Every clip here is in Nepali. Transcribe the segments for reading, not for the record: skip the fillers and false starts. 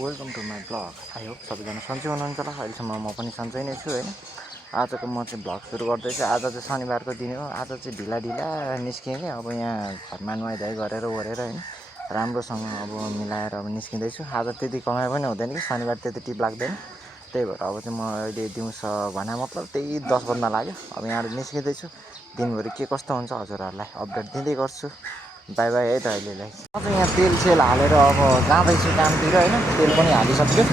Welcome to my blog. I hope सबैजना सन्चै हुनुहुन्छ होला। अहिलेसम्म म पनि सन्चै नै छु होइन। आजको म चाहिँ ब्लग सुरु गर्दैछु। आज चाहिँ शनिबारको दिन हो। आज चाहिँ ढिला निस्किएँ कि अब यहाँ घरमा नुहाइधुवाइ गरेर ओरेर होइन राम्रोसँग अब मिलाएर अब निस्किँदैछु। आज त्यति कमाइ पनि हुँदैन कि शनिबार त्यति टिप लाग्दैन। त्यही भएर अब चाहिँ म अहिले दिउँसो भने मतलब त्यही 10 बज्न लाग्यो। अब यहाँबाट निस्किँदैछु। दिनभरि के कस्तो हुन्छ हजुरहरूलाई अपडेट दिँदै गर्छु। बाई बाई है त अहिलेलाई। म चाहिँ यहाँ तेल हालेर अब जाँदैछु कामतिर होइन। तेल पनि हालिसक्यो।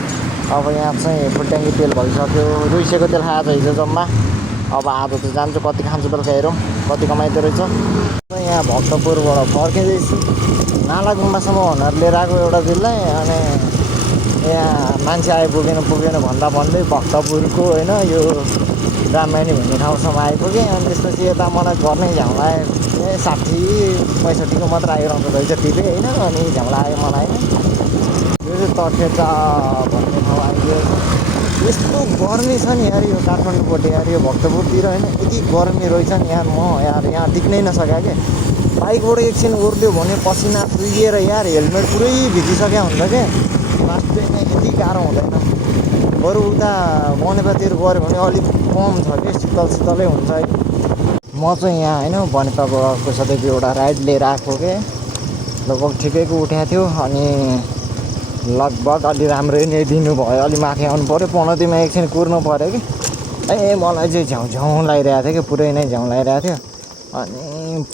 अब यहाँ चाहिँ फुल ट्याङ्की तेल भइसक्यो। रुइसेको तेल खाएको हिजो जम्मा। अब आज त जान्छु कति खान्छु बेलुका हेरौँ कति कमाइदो रहेछ। यहाँ भक्तपुरबाट फर्किँदैछु। नाला गुम्बासम्म भनेर लिएर आएको एउटा दिनलाई अनि यहाँ मान्छे पुगेन भन्दा भन्दै भक्तपुरको होइन यो रामायणी भन्ने ठाउँसम्म आइपुगेँ। अनि त्यसपछि यता मलाई घरमै झ्याउला आयो। 60-65 मात्र आइरहँदो रहेछ टिपे होइन। अनि झ्याउला आयो मलाई होइन। यो चाहिँ तर्खेचा भन्ने ठाउँ आइदियो। यस्तो गर्मी छ नि यार यो काठमाडौँपट्टि यार यो भक्तपुरतिर होइन। यति गर्मी रहेछ नि यार म यार यहाँ टिक्नै नसकेँ क्या। बाइकबाट एकछिन ओर्ल्यो भने पसिना चुहिएर यार हेलमेट पुरै भिजिसक्यो हुन्छ क्या। लास्टै नै यति गाह्रो हुँदैन। बरु उता बनेपातिर गऱ्यो भने अलिक कम छ कि शीतलै हुन्छ है। म चाहिँ यहाँ होइन बनेपाको सधैँको एउटा राइड लिएर आएको के लगभग ठिकैको उठाएको थियो। अनि लगभग अलि राम्रै नै दिनुभयो। अलि माथि आउनु पऱ्यो। पनौतीमा एकछिन कुर्नु पऱ्यो कि मलाई चाहिँ झ्याउँ लगाइरहेको थियो कि पुरै नै झ्याउँ लगाइरहेको थियो। अनि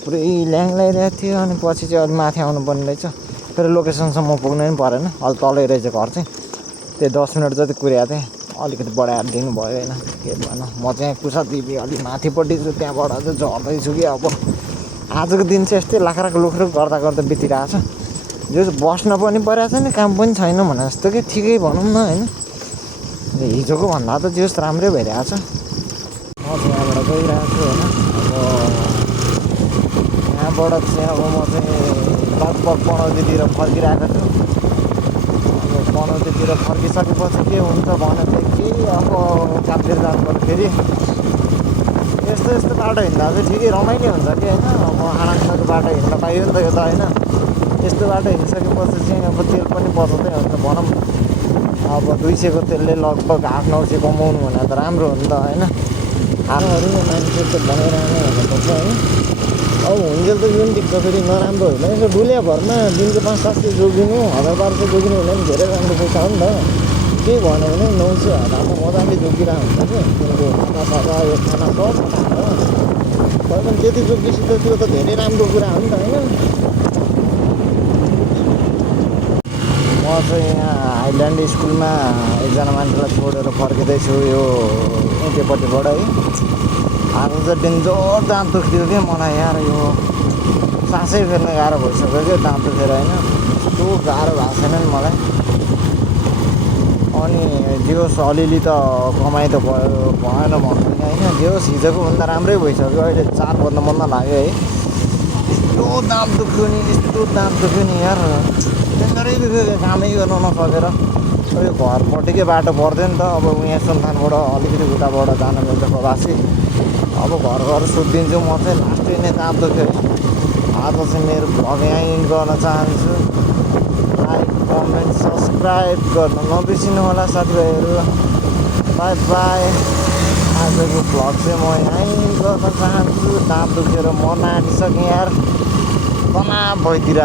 पुरै ल्याङ लगाइरहेको थियो। अनि पछि चाहिँ अलि माथि आउनु पर्ने रहेछ। फेरि लोकेसनसम्म पुग्नु पनि परेन। अलि तलै रहेछ घर चाहिँ। त्यो 10 मिनट जति कुरेको थिएँ। अलिकति बढाएर दिनुभयो होइन के भनौँ। म चाहिँ कुसादेवी अलि माथिपट्टि छु। त्यहाँबाट चाहिँ झर्दैछु कि अब आजको दिन चाहिँ यस्तै लाख्राक लुख्रुक गर्दा बितिरहेको छ। जो बस्न पनि परेको छैन काम पनि छैन भने जस्तो कि ठिकै भनौँ न होइन। हिजोको भन्दा त जोस् राम्रै भइरहेको छ। म चाहिँ यहाँबाट गइरहेको छु होइन। अब यहाँबाट चाहिँ अब म चाहिँ लगभग पनौतीतिर फर्किरहेको छु। अब पनौतीतिर फर्किसकेपछि के हुन्छ भनेदेखि अब काभ्रेर जानुपर्छ फेरि। यस्तो बाटो हिँड्दा चाहिँ ठिकै रमाइलो हुन्छ कि होइन। अब आनन्दको बाटो हिँड्न पाइयो नि त यो त होइन। यस्तो बाटो हिँडिसकेपछि चाहिँ अब तेल पनि बचाउँदै हुन्छ भनौँ। अब 200को तेलले लगभग 800-900 कमाउनु भने त राम्रो हो नि त होइन। आमाहरू मान्छे त बनाइरहनु भन्नुपर्छ होइन। अब हुन्जेल त यो पनि देख्छ फेरि नराम्रो होइन। यसो डुलिया भरमा दिनको 500-700 जोगिनु 1000-1200 जोगिनु भने पनि धेरै राम्रो पैसा हो नि त। केही भन्यो भने 900-1000 मजाले जोगिरहेको हुन्छ कि तिनीहरूको खानासाना यो खाना सब खाएर खै पनि त्यति जोगिएपछि त त्यो त धेरै राम्रो कुरा हो नि त होइन। म चाहिँ यहाँ हाइल्यान्ड स्कुलमा एकजना मान्छेलाई छोडेर फर्किँदैछु यो उँभोपट्टिबाट है। आज चाहिँ डेन्जर दाँत दुख्थ्यो कि मलाई यार यो सासै फेर्न गाह्रो भइसक्यो कि दाँत दुखेर होइन। यस्तो गाह्रो भएको छैन नि मलाई। अनि जे होस् अलिअलि त कमाइ त भएन भन्दैन होइन। जे होस् हिजोको भन्दा राम्रै भइसक्यो। अहिले 4 बज्न लाग्यो है। यस्तो दाँत दुख्यो नि यार। डेन्जरै दुख्यो कामै गर्नु नसकेर। यो घरपट्टिकै बाटो पर्थ्यो नि त। अब यहाँ सुनथानबाट अलिकति उताबाट जान मिल्छ प्रवासी। अब घर सुत्दिन्छु म चाहिँ। लास्टै नै दाँत दुख्यो है। आज चाहिँ मेरो भ्लग यहीँ गर्न चाहन्छु। लाइक कमेन्ट सब्सक्राइब गर्न नबिर्सिनु होला साथीभाइहरू। By by. आजको भ्लग चाहिँ म यहीँ गर्न चाहन्छु। दाँत दुखेर मर्न आँटिसकेँ यार। तनाव भइदिएर